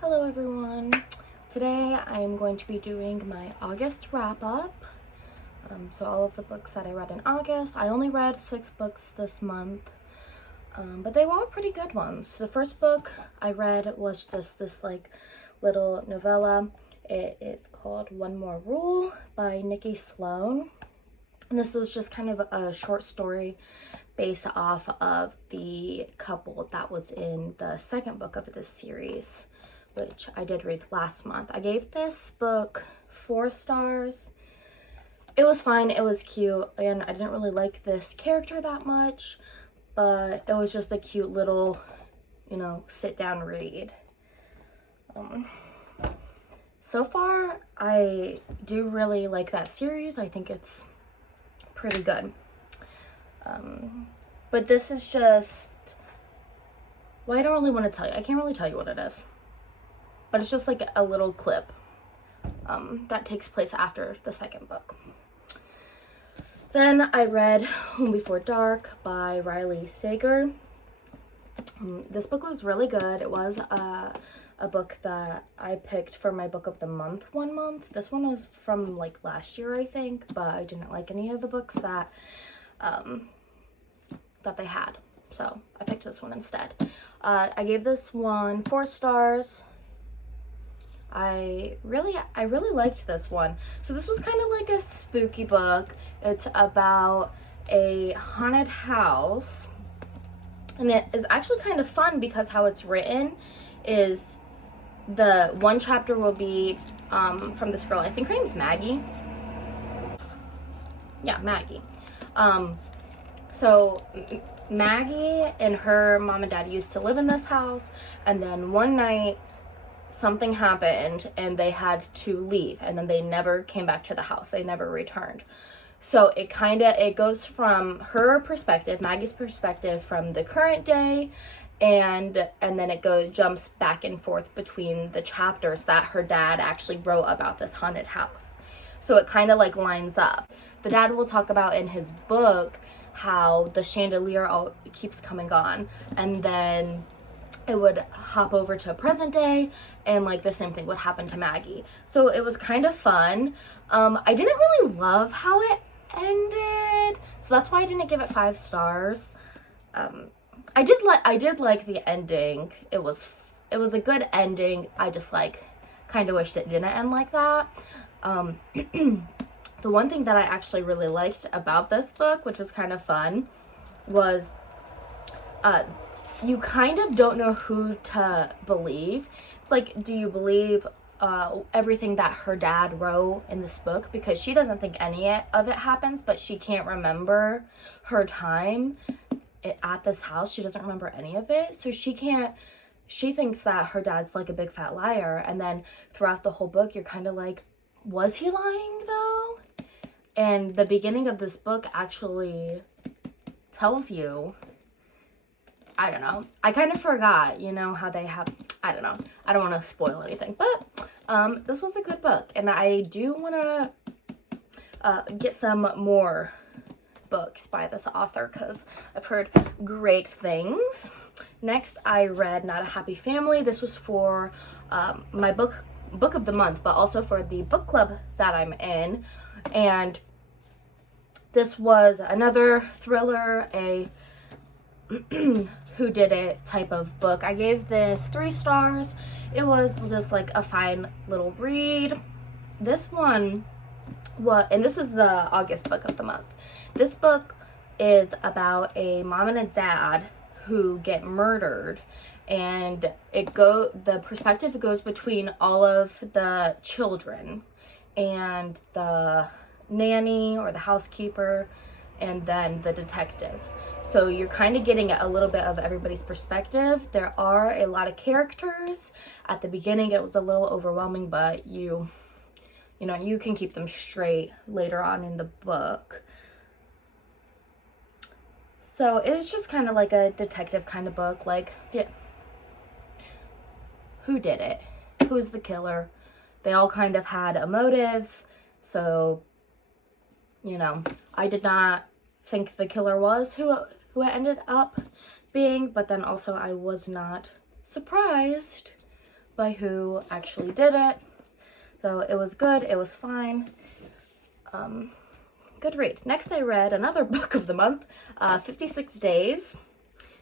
Hello everyone. Today I am going to be doing my August wrap-up. So all of the books that I read in August. I only read 6 books this month, but they were all pretty good ones. The first book I read was just this like little novella. It is called One More Rule by Nikki Sloan. And this was just kind of a short story based off of the couple that was in the second book of this series, which I did read last month. I gave this book 4 stars. It was fine, it was cute, and I didn't really like this character that much, but it was just a cute little, sit down read. So far, I do really like that series. I think it's pretty good. But this is just, well, I don't really want to tell you. I can't really tell you what it is. But it's just like a little clip that takes place after the second book. Then I read Home Before Dark by Riley Sager. This book was really good. It was a book that I picked for my book of the month one month. This one was from like last year, I think, but I didn't like any of the books that they had, so I picked this one instead. I gave this one 4 stars. I really liked this one. So this was kind of like a spooky book. It's about a haunted house, and it is actually kind of fun because how it's written is the one chapter will be from this girl. I think her name's Maggie. Yeah, Maggie. So Maggie and her mom and dad used to live in this house, and then one night something happened and they had to leave, and then they never came back to the house. They never returned. So it goes from her perspective, Maggie's perspective, from the current day, and then it jumps back and forth between the chapters that her dad actually wrote about this haunted house. So it kind of like lines up. The dad will talk about in his book how the chandelier keeps coming on, and then it would hop over to present day, and like the same thing would happen to Maggie. So it was kind of fun. I didn't really love how it ended, so that's why I didn't give it 5 stars. I did like the ending. It was a good ending. I just like kind of wished it didn't end like that. The one thing that I actually really liked about this book, which was kind of fun, was you kind of don't know who to believe. It's like, do you believe everything that her dad wrote in this book? Because she doesn't think any of it happens, but she can't remember her time at this house. She doesn't remember any of it. So she thinks that her dad's like a big fat liar. And then throughout the whole book, you're kind of like, was he lying though? And the beginning of this book actually tells you, I don't know. I kind of forgot, how they have, I don't know. I don't want to spoil anything, but this was a good book. And I do want to get some more books by this author because I've heard great things. Next, I read Not a Happy Family. This was for my book of the month, but also for the book club that I'm in. And this was another thriller, a whodunit type of book. I gave this 3 stars. It was just like a fine little read. This one and this is the August book of the month. This book is about a mom and a dad who get murdered, and the perspective goes between all of the children and the nanny or the housekeeper and then the detectives. So you're kind of getting a little bit of everybody's perspective. There are a lot of characters. At the beginning it was a little overwhelming, but you can keep them straight later on in the book. So it was just kind of like a detective kind of book, like, yeah, who did it? Who's the killer? They all kind of had a motive. So, I did not think the killer was who it ended up being, but then also I was not surprised by who actually did it. So it was good, it was fine. Good read. Next I read another book of the month, 56 Days.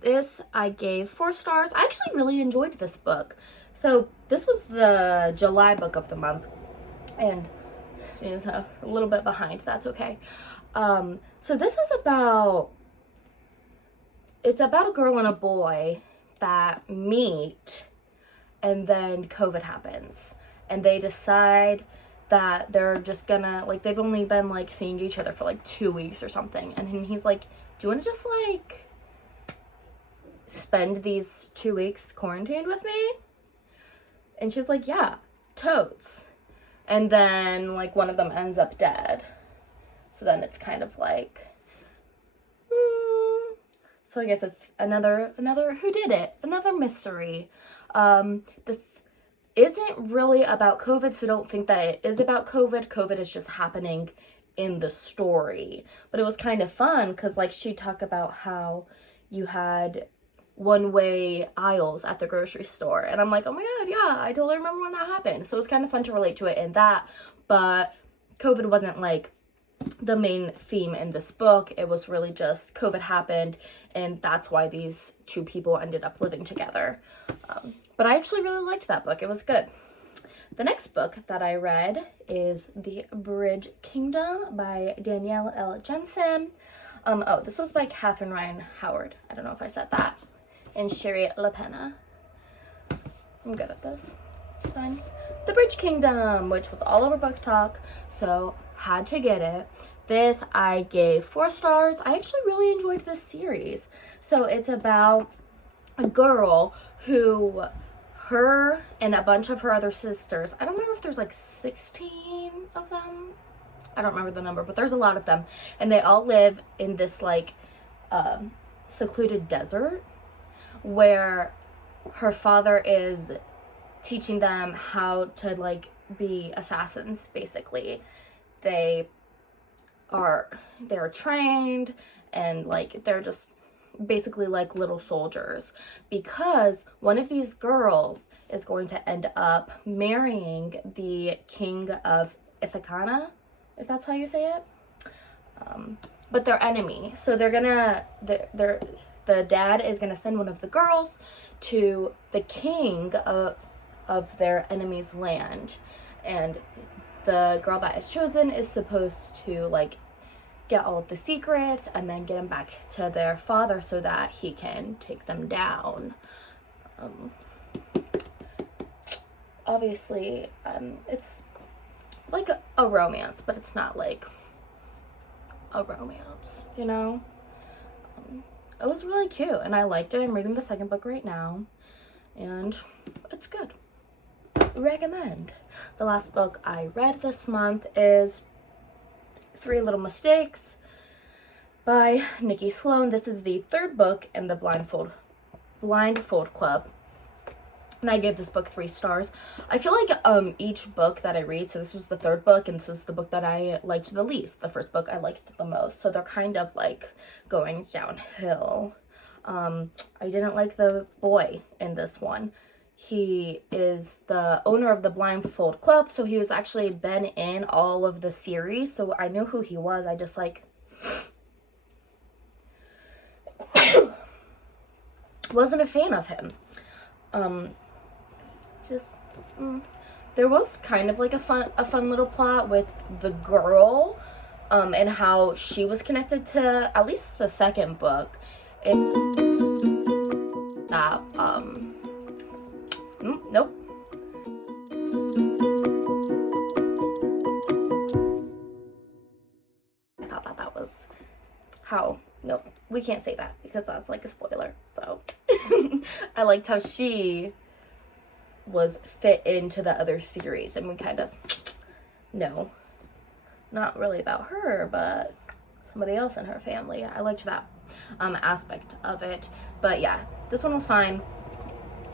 This I gave 4 stars. I actually really enjoyed this book. So this was the July book of the month, and she's a little bit behind. That's okay. So this is about, it's about a girl and a boy that meet, and then COVID happens, and they decide that they're just gonna, like, they've only been like seeing each other for like 2 weeks or something, and then he's like, do you want to just like spend these 2 weeks quarantined with me? And she's like, yeah, totes. And then like one of them ends up dead, so then it's kind of like, so I guess it's another who did it, another mystery. This isn't really about COVID, so don't think that it is about COVID. COVID is just happening in the story. But it was kind of fun because like she talked about how you had one-way aisles at the grocery store, and I'm like, oh my god, yeah, I totally remember when that happened. So it was kind of fun to relate to it in that, but COVID wasn't like the main theme in this book. It was really just COVID happened, and that's why these 2 people ended up living together. But I actually really liked that book. It was good. The next book that I read is The Bridge Kingdom by Danielle L. Jensen. This was by Catherine Ryan Howard. I don't know if I said that. And Sherry LaPena. I'm good at this. It's fine. The Bridge Kingdom, which was all over Book Talk, so had to get it. This I gave 4 stars. I actually really enjoyed this series. So it's about a girl who, her and a bunch of her other sisters, I don't remember if there's like 16 of them, I don't remember the number, but there's a lot of them, and they all live in this like secluded desert where her father is teaching them how to like be assassins. Basically they are trained, and like they're just basically like little soldiers, because one of these girls is going to end up marrying the king of Ithaca, if that's how you say it, but they're enemy. So the dad is gonna send one of the girls to the king of their enemy's land, and the girl that is chosen is supposed to like get all of the secrets and then get them back to their father so that he can take them down. Obviously, it's like a romance, but it's not like a romance, you know? It was really cute, and I liked it. I'm reading the second book right now, and it's good. Recommend. The last book I read this month is 3 Little Mistakes by Nikki Sloan. This is the 3rd book in the Blindfold Club, and I gave this book 3 stars. I feel like each book that I read, so this was the 3rd book, and this is the book that I liked the least. The 1st book I liked the most, so they're kind of like going downhill. I didn't like the boy in this one. He is the owner of the Blindfold Club, so he was actually been in all of the series, so I knew who he was. I just like wasn't a fan of him. There was kind of like a fun little plot with the girl, and how she was connected to at least the 2nd book. Nope. I thought that was how, nope, we can't say that because that's like a spoiler. So I liked how she was fit into the other series, and we kind of know, not really about her, but somebody else in her family. I liked that aspect of it. But yeah, this one was fine.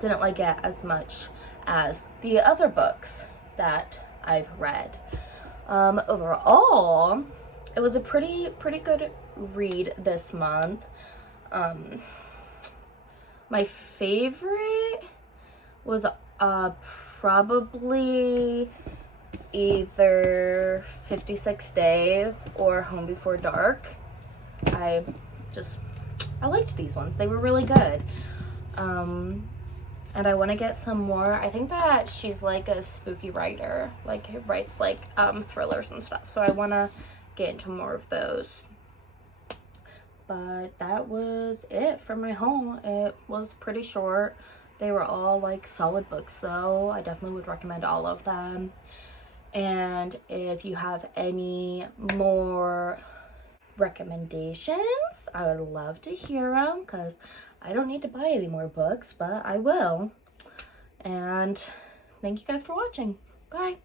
Didn't like it as much as the other books that I've read. Overall, it was a pretty good read this month. My favorite was probably either 56 Days or Home Before Dark. I liked these ones. They were really good. And I want to get some more. I think that she's like a spooky writer, like who writes like thrillers and stuff. So I want to get into more of those. But that was it for my haul. It was pretty short. They were all like solid books, so I definitely would recommend all of them. And if you have any more recommendations, I would love to hear them, because I don't need to buy any more books, but I will. And thank you guys for watching. Bye.